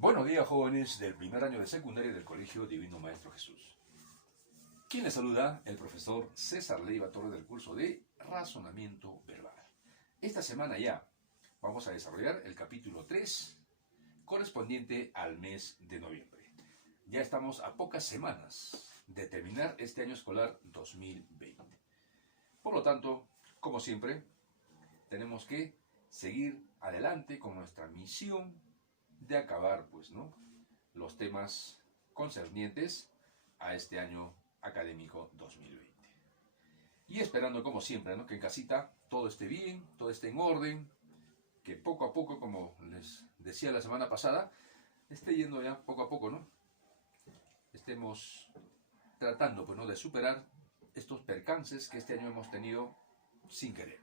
Buenos días, jóvenes del primer año de secundaria del Colegio Divino Maestro Jesús. Quien les saluda, el profesor César Leiva Torres del curso de Razonamiento Verbal. Esta semana ya vamos a desarrollar el capítulo 3, correspondiente al mes de noviembre. Ya estamos a pocas semanas de terminar este año escolar 2020. Por lo tanto, como siempre, tenemos que seguir adelante con nuestra misión de acabar, los temas concernientes a este año académico 2020. Y esperando, como siempre, que en casita todo esté bien, todo esté en orden, que poco a poco, como les decía la semana pasada, esté yendo ya poco a poco, estemos tratando, de superar estos percances que este año hemos tenido sin querer.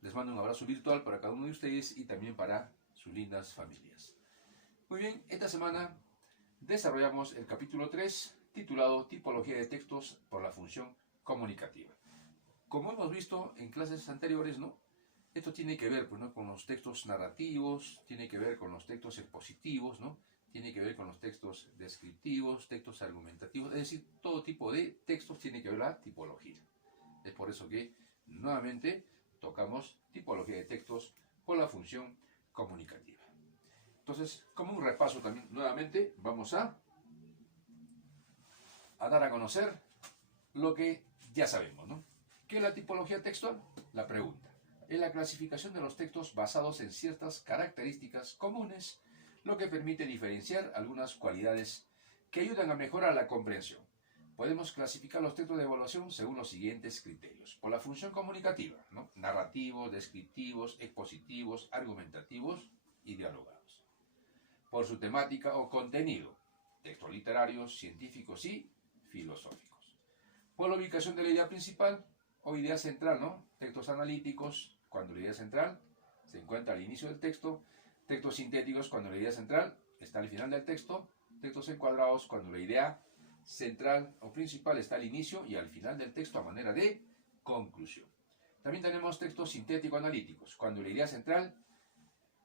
Les mando un abrazo virtual para cada uno de ustedes y también para sus lindas familias. Muy bien, esta semana desarrollamos el capítulo 3 titulado Tipología de textos por la función comunicativa. Como hemos visto en clases anteriores, esto tiene que ver con los textos narrativos, tiene que ver con los textos expositivos, tiene que ver con los textos descriptivos, textos argumentativos, es decir, todo tipo de textos tiene que ver la tipología. Es por eso que nuevamente tocamos tipología de textos por la función comunicativa. Entonces, como un repaso también, nuevamente, vamos a dar a conocer lo que ya sabemos, ¿Qué es la tipología textual? La pregunta. Es la clasificación de los textos basados en ciertas características comunes, lo que permite diferenciar algunas cualidades que ayudan a mejorar la comprensión. Podemos clasificar los textos de evaluación según los siguientes criterios. Por la función comunicativa, narrativos, descriptivos, expositivos, argumentativos y dialogados. Por su temática o contenido, textos literarios, científicos y filosóficos. Por la ubicación de la idea principal o idea central, textos analíticos, cuando la idea central se encuentra al inicio del texto, textos sintéticos, cuando la idea central está al final del texto, textos encuadrados, cuando la idea central o principal está al inicio y al final del texto a manera de conclusión. También tenemos textos sintético-analíticos, cuando la idea central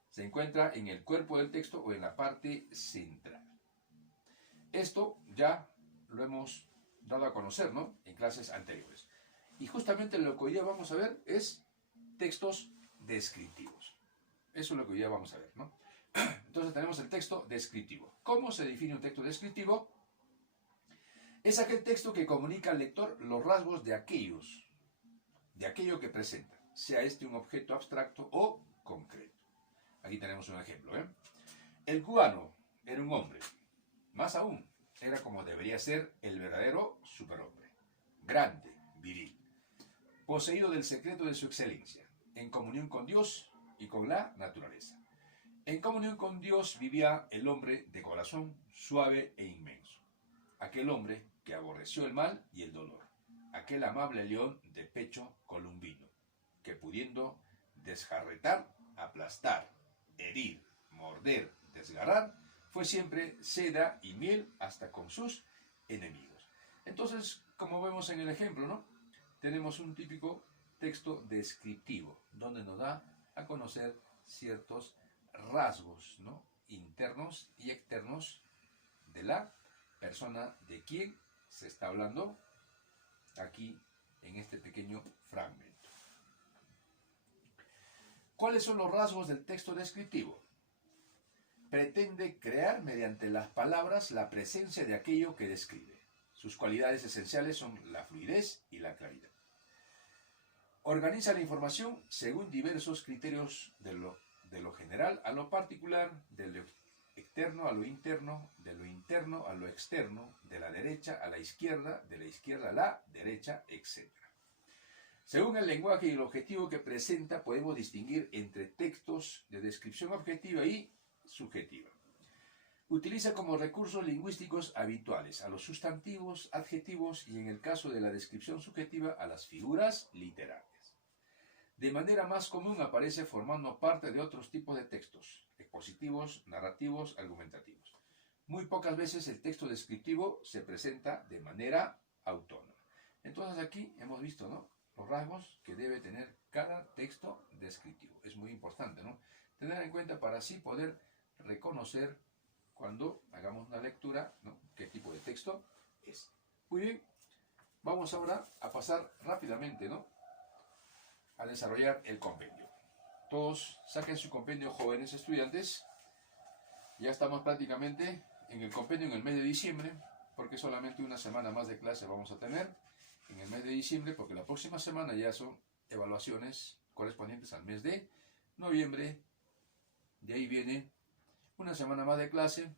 se encuentra en el cuerpo del texto o en la parte central. Esto ya lo hemos dado a conocer, en clases anteriores. Y justamente lo que hoy día vamos a ver es textos descriptivos. Eso es lo que hoy día vamos a ver, Entonces tenemos el texto descriptivo. ¿Cómo se define un texto descriptivo? Es aquel texto que comunica al lector los rasgos de aquello que presenta, sea este un objeto abstracto o concreto. Aquí tenemos un ejemplo. El cubano era un hombre, más aún, era como debería ser el verdadero superhombre, grande, viril, poseído del secreto de su excelencia, en comunión con Dios y con la naturaleza. En comunión con Dios vivía el hombre de corazón suave e inmenso, aquel hombre que aborreció el mal y el dolor, aquel amable león de pecho columbino, que pudiendo desjarretar, aplastar, herir, morder, desgarrar, fue siempre seda y miel hasta con sus enemigos. Entonces, como vemos en el ejemplo, tenemos un típico texto descriptivo, donde nos da a conocer ciertos rasgos, internos y externos de la persona de quien se está hablando aquí en este pequeño fragmento. ¿Cuáles son los rasgos del texto descriptivo? Pretende crear mediante las palabras la presencia de aquello que describe. Sus cualidades esenciales son la fluidez y la claridad. Organiza la información según diversos criterios de lo general a lo particular, de lo externo a lo interno, de lo interno a lo externo, de la derecha a la izquierda, de la izquierda a la derecha, etc. Según el lenguaje y el objetivo que presenta, podemos distinguir entre textos de descripción objetiva y subjetiva. Utiliza como recursos lingüísticos habituales a los sustantivos, adjetivos y, en el caso de la descripción subjetiva, a las figuras literarias. De manera más común aparece formando parte de otros tipos de textos, expositivos, narrativos, argumentativos. Muy pocas veces el texto descriptivo se presenta de manera autónoma. Entonces aquí hemos visto, los rasgos que debe tener cada texto descriptivo. Es muy importante, tener en cuenta para así poder reconocer cuando hagamos una lectura, ¿no?, qué tipo de texto es. Muy bien, vamos ahora a pasar rápidamente, ¿no?, a desarrollar el compendio. Todos saquen su compendio, jóvenes estudiantes. Ya estamos prácticamente en el compendio en el mes de diciembre, porque solamente una semana más de clase vamos a tener en el mes de diciembre, porque la próxima semana ya son evaluaciones correspondientes al mes de noviembre. De ahí viene una semana más de clase,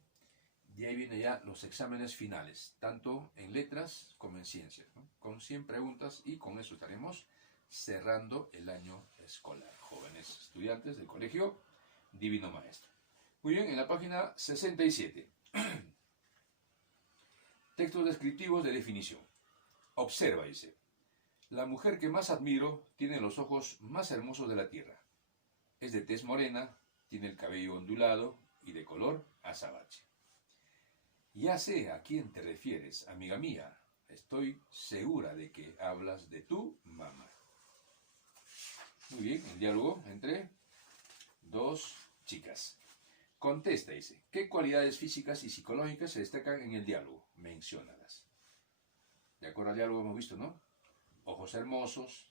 de ahí vienen ya los exámenes finales, tanto en letras como en ciencias, ¿no?, con 100 preguntas, y con eso estaremos cerrando el año escolar, jóvenes estudiantes del Colegio Divino Maestro. Muy bien, en la página 67. Textos descriptivos de definición. Observa, dice: la mujer que más admiro tiene los ojos más hermosos de la tierra. Es de tez morena, tiene el cabello ondulado y de color azabache. Ya sé a quién te refieres, amiga mía. Estoy segura de que hablas de tu mamá. Muy bien, el diálogo entre dos chicas. Contesta, dice: ¿qué cualidades físicas y psicológicas se destacan en el diálogo? Menciónalas. De acuerdo al diálogo hemos visto, ¿no? Ojos hermosos,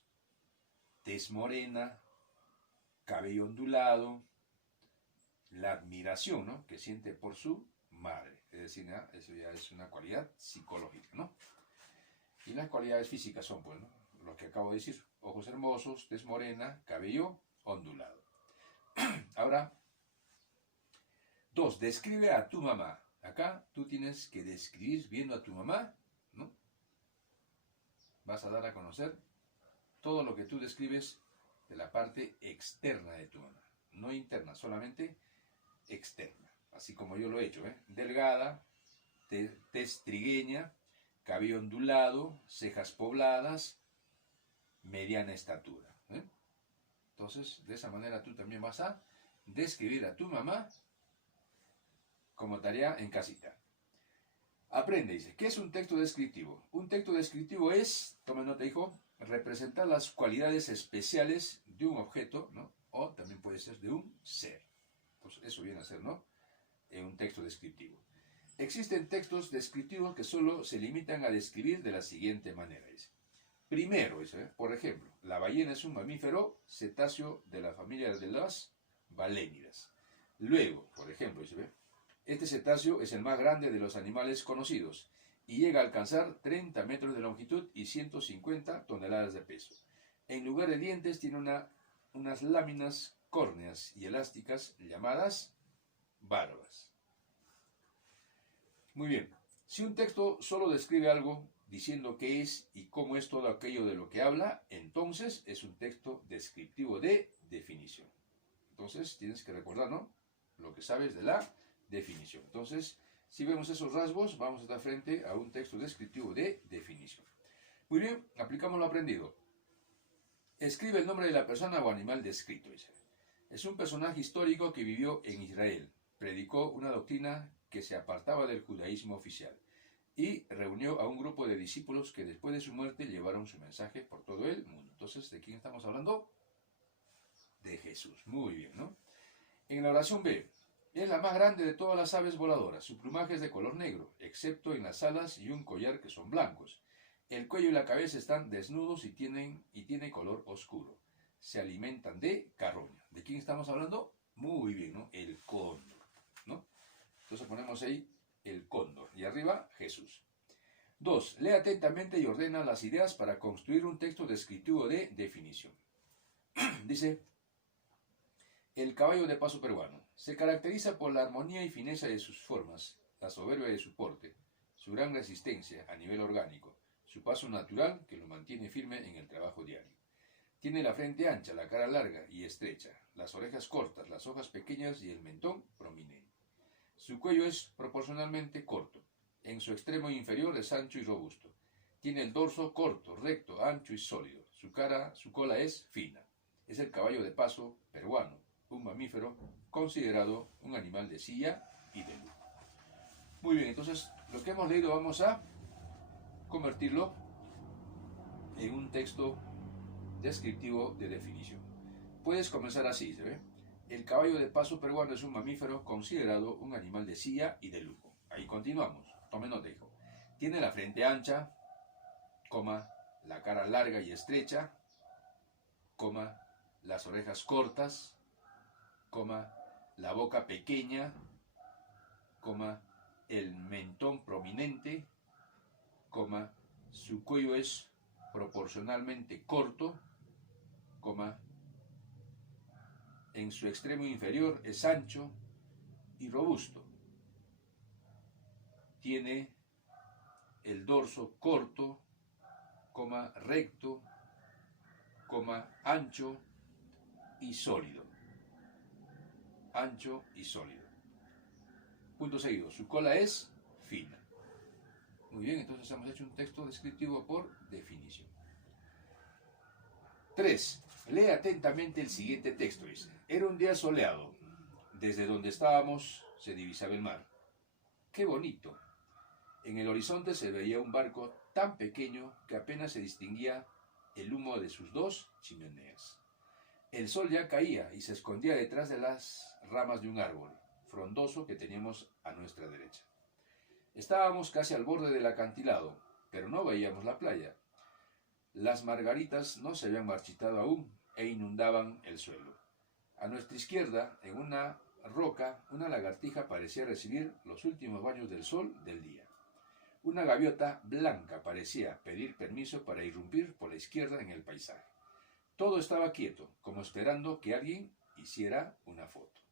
tez morena, cabello ondulado, la admiración, ¿no?, que siente por su madre. Es decir, ¿no?, eso ya es una cualidad psicológica, ¿no? Y las cualidades físicas son, pues, ¿no?, lo que acabo de decir: ojos hermosos, tez morena, cabello ondulado. Ahora, 2. Describe a tu mamá. Acá tú tienes que describir viendo a tu mamá, ¿no? Vas a dar a conocer todo lo que tú describes de la parte externa de tu mamá, no interna, solamente externa, así como yo lo he hecho, ¿eh? Delgada, tez trigueña, cabello ondulado, cejas pobladas, mediana estatura, ¿eh? Entonces, de esa manera tú también vas a describir a tu mamá como tarea en casita. Aprende, dice: ¿qué es un texto descriptivo? Un texto descriptivo es, toma nota, hijo, representar las cualidades especiales de un objeto, ¿no?, o también puede ser de un ser. Pues eso viene a ser, ¿no?, un texto descriptivo. Existen textos descriptivos que solo se limitan a describir de la siguiente manera, dice. Primero, dice, por ejemplo, la ballena es un mamífero cetáceo de la familia de las balénidas. Luego, por ejemplo, dice, este cetáceo es el más grande de los animales conocidos y llega a alcanzar 30 metros de longitud y 150 toneladas de peso. En lugar de dientes tiene unas láminas córneas y elásticas llamadas barbas. Muy bien, si un texto solo describe algo diciendo qué es y cómo es todo aquello de lo que habla, entonces es un texto descriptivo de definición. Entonces tienes que recordar, ¿no?, lo que sabes de la definición. Entonces, si vemos esos rasgos, vamos a estar frente a un texto descriptivo de definición. Muy bien, aplicamos lo aprendido. Escribe el nombre de la persona o animal descrito. Es un personaje histórico que vivió en Israel, predicó una doctrina que se apartaba del judaísmo oficial y reunió a un grupo de discípulos que después de su muerte llevaron su mensaje por todo el mundo. Entonces, ¿de quién estamos hablando? De Jesús. Muy bien, ¿no? En la oración B, es la más grande de todas las aves voladoras. Su plumaje es de color negro, excepto en las alas y un collar que son blancos. El cuello y la cabeza están desnudos y tiene color oscuro. Se alimentan de carroña. ¿De quién estamos hablando? Muy bien, ¿no? El cóndor, ¿no? Entonces ponemos ahí el cóndor y arriba Jesús. 2. Lee atentamente y ordena las ideas para construir un texto descriptivo de definición. Dice: el caballo de paso peruano se caracteriza por la armonía y fineza de sus formas, la soberbia de su porte, su gran resistencia a nivel orgánico, su paso natural que lo mantiene firme en el trabajo diario. Tiene la frente ancha, la cara larga y estrecha, las orejas cortas, las hojas pequeñas y el mentón prominente. Su cuello es proporcionalmente corto, en su extremo inferior es ancho y robusto. Tiene el dorso corto, recto, ancho y sólido. Su cola es fina. Es el caballo de paso peruano, un mamífero considerado un animal de silla y de lujo. Muy bien, entonces lo que hemos leído vamos a convertirlo en un texto descriptivo de definición. Puedes comenzar así, ¿se ve? El caballo de paso peruano es un mamífero considerado un animal de silla y de lujo. Ahí continuamos. Tome nota, hijo. Tiene la frente ancha, coma, la cara larga y estrecha, coma, las orejas cortas, coma, la boca pequeña, coma, el mentón prominente, coma, su cuello es proporcionalmente corto, coma, en su extremo inferior es ancho y robusto. Tiene el dorso corto, coma, recto, coma, ancho y sólido. Ancho y sólido. Punto seguido. Su cola es fina. Muy bien, entonces hemos hecho un texto descriptivo por definición. 3. Lee atentamente el siguiente texto, dice. Era un día soleado. Desde donde estábamos se divisaba el mar. ¡Qué bonito! En el horizonte se veía un barco tan pequeño que apenas se distinguía el humo de sus 2 chimeneas. El sol ya caía y se escondía detrás de las ramas de un árbol frondoso que teníamos a nuestra derecha. Estábamos casi al borde del acantilado, pero no veíamos la playa. Las margaritas no se habían marchitado aún e inundaban el suelo. A nuestra izquierda, en una roca, una lagartija parecía recibir los últimos baños del sol del día. Una gaviota blanca parecía pedir permiso para irrumpir por la izquierda en el paisaje. Todo estaba quieto, como esperando que alguien hiciera una foto.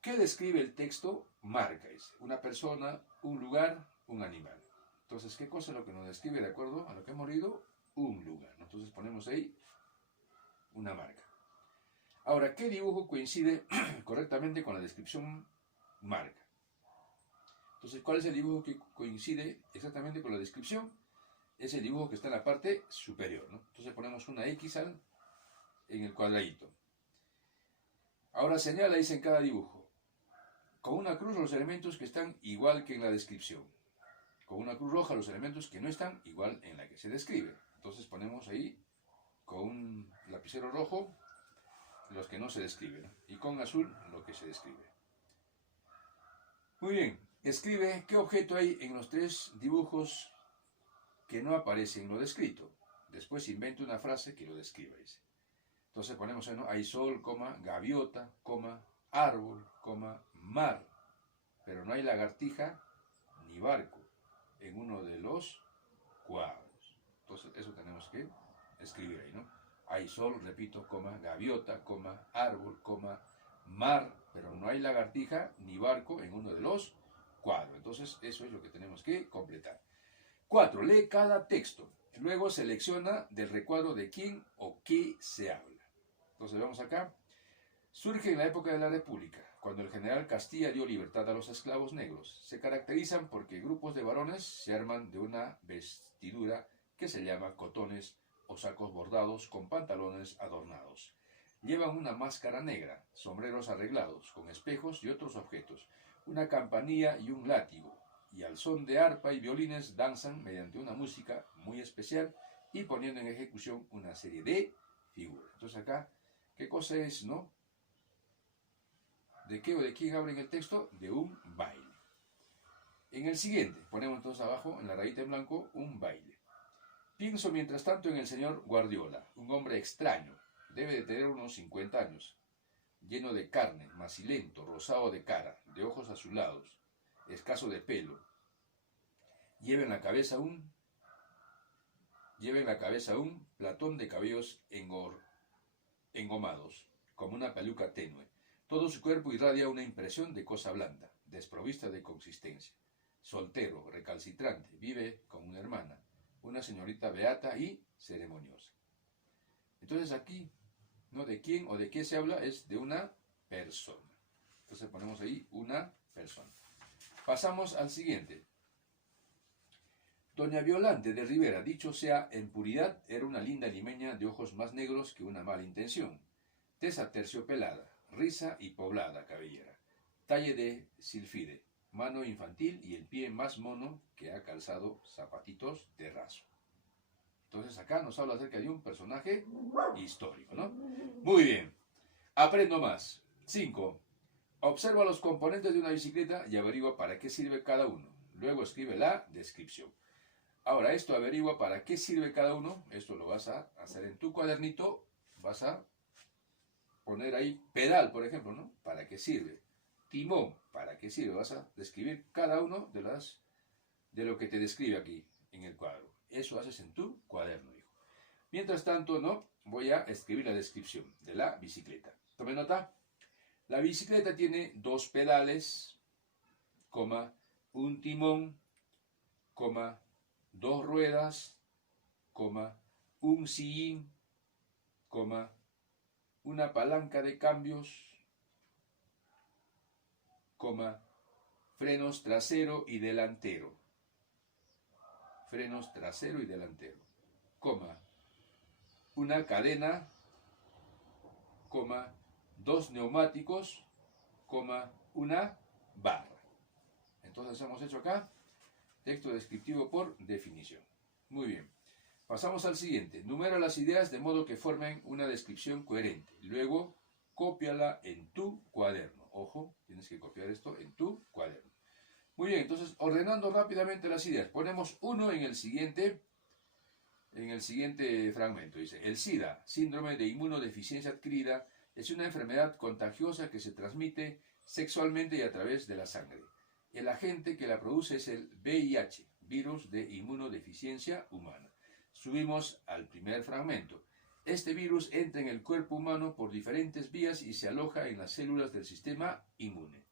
¿Qué describe el texto? Marca, es una persona, un lugar, un animal. Entonces, ¿qué cosa es lo que nos describe de acuerdo a lo que hemos leído? Un lugar. Entonces ponemos ahí una marca. Ahora, ¿qué dibujo coincide correctamente con la descripción marca? Entonces, ¿cuál es el dibujo que coincide exactamente con la descripción? Es el dibujo que está en la parte superior, ¿no? Entonces ponemos una X en el cuadradito. Ahora señala, dice en cada dibujo, con una cruz los elementos que están igual que en la descripción. Con una cruz roja los elementos que no están igual en la que se describe. Entonces ponemos ahí con un lapicero rojo los que no se describen y con azul lo que se describe. Muy bien, escribe qué objeto hay en los 3 dibujos que no aparece en lo descrito. Después inventa una frase que lo describa. Dice. Entonces ponemos en hay sol, coma, gaviota, coma, árbol, coma, mar. Pero no hay lagartija ni barco en uno de los cuadros. Entonces eso tenemos que escribir ahí, ¿no? Hay sol, repito, coma, gaviota, coma, árbol, coma, mar, pero no hay lagartija ni barco en uno de los cuadros. Entonces eso es lo que tenemos que completar. 4. Lee cada texto. Luego selecciona del recuadro de quién o qué se habla. Entonces vemos acá. Surge en la época de la República, cuando el general Castilla dio libertad a los esclavos negros. Se caracterizan porque grupos de varones se arman de una vestidura que se llama cotones o sacos bordados con pantalones adornados. Llevan una máscara negra, sombreros arreglados con espejos y otros objetos, una campanilla y un látigo, y al son de arpa y violines danzan mediante una música muy especial y poniendo en ejecución una serie de figuras. Entonces acá, ¿qué cosa es, no? ¿De qué o de quién habla en el texto? De un baile. En el siguiente, ponemos entonces abajo, en la rayita en blanco, un baile. Pienso mientras tanto en el señor Guardiola, un hombre extraño, debe de tener unos 50 años, lleno de carne, macilento, rosado de cara, de ojos azulados, escaso de pelo. Lleva en la cabeza un platón de cabellos engomados, como una peluca tenue. Todo su cuerpo irradia una impresión de cosa blanda, desprovista de consistencia. Soltero, recalcitrante, vive con una hermana, una señorita beata y ceremoniosa. Entonces aquí, no de quién o de qué se habla, es de una persona. Entonces ponemos ahí una persona. Pasamos al siguiente. Doña Violante de Rivera, dicho sea en puridad, era una linda limeña de ojos más negros que una mala intención. Tez aterciopelada, risa y poblada cabellera. Talle de silfide, mano infantil y el pie más mono que ha calzado zapatitos de raso. Entonces acá nos habla acerca de un personaje histórico, ¿no? Muy bien. Aprendo más. 5. Observa los componentes de una bicicleta y averigua para qué sirve cada uno. Luego escribe la descripción. Ahora, esto averigua para qué sirve cada uno. Esto lo vas a hacer en tu cuadernito. Vas a poner ahí pedal, por ejemplo, ¿no? ¿Para qué sirve? Timón, ¿para qué sirve? Vas a describir cada uno de lo que te describe aquí en el cuadro. Eso haces en tu cuaderno, hijo. Mientras tanto, ¿no? Voy a escribir la descripción de la bicicleta. Tome nota. La bicicleta tiene 2 pedales, un timón, 2 ruedas, un sillín, una palanca de cambios, frenos trasero y delantero. Frenos trasero y delantero. Una cadena, 2 neumáticos, una barra. Entonces hemos hecho acá texto descriptivo por definición. Muy bien. Pasamos al siguiente. Numera las ideas de modo que formen una descripción coherente. Luego, cópiala en tu cuaderno. Ojo, tienes que copiar esto en tu cuaderno. Muy bien, entonces ordenando rápidamente las ideas. Ponemos 1 en el siguiente fragmento. Dice, el SIDA, síndrome de inmunodeficiencia adquirida, es una enfermedad contagiosa que se transmite sexualmente y a través de la sangre. El agente que la produce es el VIH, virus de inmunodeficiencia humana. Subimos al primer fragmento. Este virus entra en el cuerpo humano por diferentes vías y se aloja en las células del sistema inmune.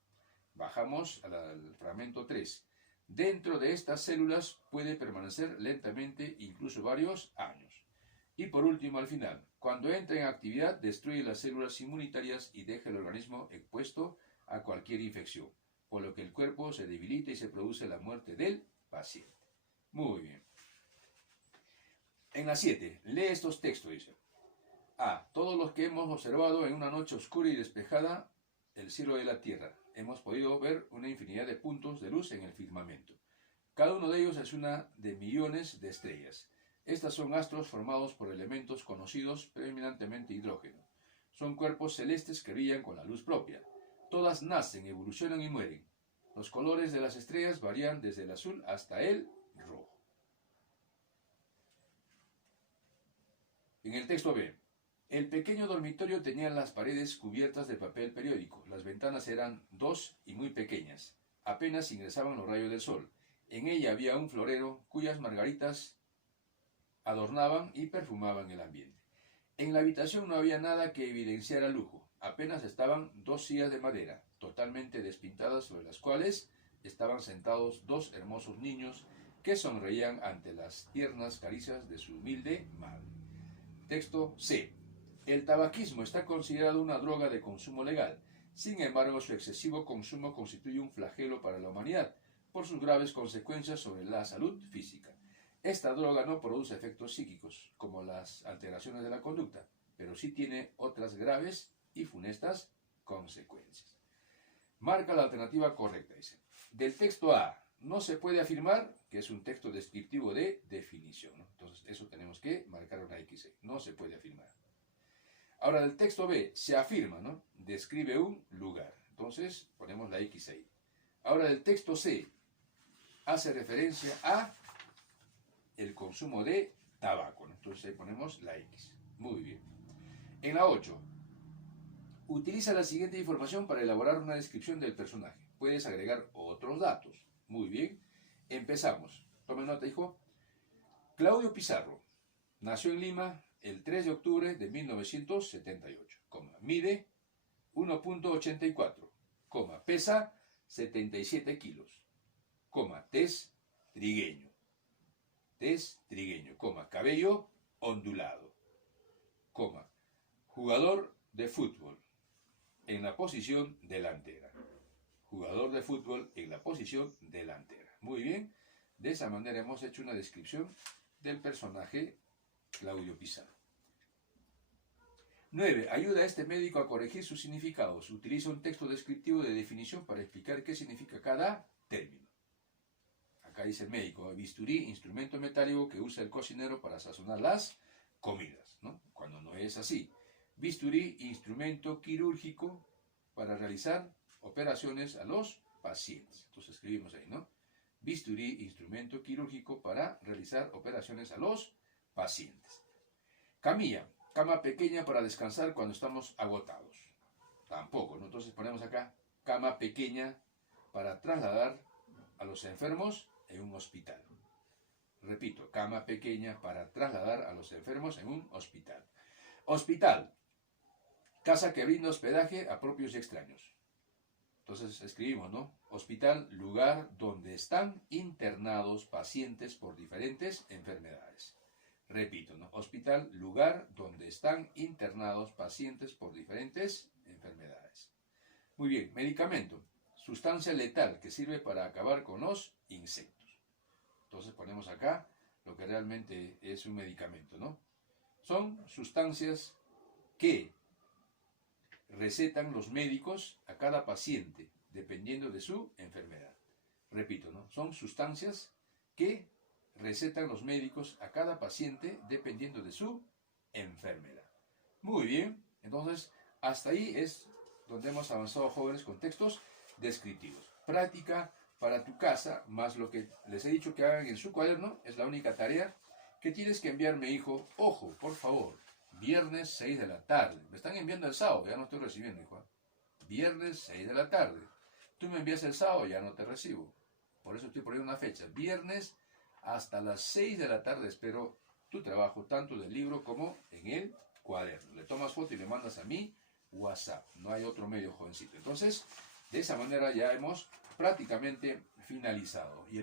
Bajamos al fragmento 3. Dentro de estas células puede permanecer lentamente incluso varios años. Y por último, al final, cuando entra en actividad, destruye las células inmunitarias y deja el organismo expuesto a cualquier infección, por lo que el cuerpo se debilita y se produce la muerte del paciente. Muy bien. En la 7, lee estos textos, dice. A. Todos los que hemos observado en una noche oscura y despejada el cielo de la tierra, hemos podido ver una infinidad de puntos de luz en el firmamento. Cada uno de ellos es una de millones de estrellas. Estas son astros formados por elementos conocidos predominantemente hidrógeno. Son cuerpos celestes que brillan con la luz propia. Todas nacen, evolucionan y mueren. Los colores de las estrellas varían desde el azul hasta el rojo. En el texto B, el pequeño dormitorio tenía las paredes cubiertas de papel periódico. Las ventanas eran 2 y muy pequeñas. Apenas ingresaban los rayos del sol. En ella había un florero cuyas margaritas adornaban y perfumaban el ambiente. En la habitación no había nada que evidenciara lujo. Apenas estaban 2 sillas de madera, totalmente despintadas, sobre las cuales estaban sentados 2 hermosos niños que sonreían ante las tiernas caricias de su humilde madre. Texto C. El tabaquismo está considerado una droga de consumo legal. Sin embargo, su excesivo consumo constituye un flagelo para la humanidad por sus graves consecuencias sobre la salud física. Esta droga no produce efectos psíquicos, como las alteraciones de la conducta, pero sí tiene otras graves y funestas consecuencias. Marca la alternativa correcta, dice. Del texto A, no se puede afirmar, que es un texto descriptivo de definición, ¿no? Entonces, eso tenemos que marcar una X ahí. No se puede afirmar. Ahora, del texto B, se afirma, ¿no? Describe un lugar. Entonces, ponemos la X ahí. Ahora, del texto C, hace referencia a el consumo de tabaco, ¿no? Entonces, ahí ponemos la X. Muy bien. En la 8, utiliza la siguiente información para elaborar una descripción del personaje. Puedes agregar otros datos. Muy bien. Empezamos. Tome nota, hijo. Claudio Pizarro nació en Lima el 3 de octubre de 1978. Mide 1.84. Pesa 77 kilos. Tez trigueño. Cabello ondulado. Jugador de fútbol en la posición delantera. Jugador de fútbol en la posición delantera. Muy bien. De esa manera hemos hecho una descripción del personaje Claudio Pizarro. 9. Ayuda a este médico a corregir sus significados. Utiliza un texto descriptivo de definición para explicar qué significa cada término. Acá dice el médico, bisturí, instrumento metálico que usa el cocinero para sazonar las comidas, ¿no? Cuando no es así. Bisturí, instrumento quirúrgico para realizar operaciones a los pacientes. Entonces escribimos ahí, ¿no? Bisturí, instrumento quirúrgico para realizar operaciones a los pacientes. Camilla, cama pequeña para descansar cuando estamos agotados. Tampoco, ¿no? Entonces ponemos acá cama pequeña para trasladar a los enfermos en un hospital. Repito, cama pequeña para trasladar a los enfermos en un hospital. Hospital, casa que brinda hospedaje a propios y extraños. Entonces escribimos, ¿no? Hospital, lugar donde están internados pacientes por diferentes enfermedades. Repito, ¿no? Hospital, lugar donde están internados pacientes por diferentes enfermedades. Muy bien, medicamento, sustancia letal que sirve para acabar con los insectos. Entonces ponemos acá lo que realmente es un medicamento, ¿no? Son sustancias que recetan los médicos a cada paciente, dependiendo de su enfermedad. Repito, ¿no? Son sustancias que recetan los médicos a cada paciente, dependiendo de su enfermedad. Muy bien, entonces, hasta ahí es donde hemos avanzado, jóvenes, con textos descriptivos. Práctica para tu casa, más lo que les he dicho que hagan en su cuaderno, es la única tarea que tienes que enviarme, hijo. Ojo, por favor. Viernes 6 de la tarde. Me están enviando el sábado, ya no estoy recibiendo, hijo. Viernes 6 de la tarde. Tú me envías el sábado, ya no te recibo. Por eso estoy poniendo una fecha. Viernes hasta las 6 de la tarde espero tu trabajo, tanto del libro como en el cuaderno. Le tomas foto y le mandas a mi WhatsApp. No hay otro medio, jovencito. Entonces, de esa manera ya hemos prácticamente finalizado. Y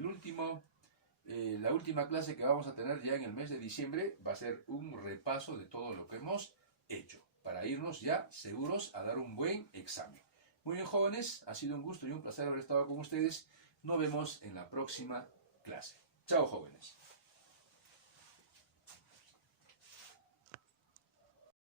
la última clase que vamos a tener ya en el mes de diciembre va a ser un repaso de todo lo que hemos hecho, para irnos ya seguros a dar un buen examen. Muy bien, jóvenes, ha sido un gusto y un placer haber estado con ustedes. Nos vemos en la próxima clase. Chao, jóvenes.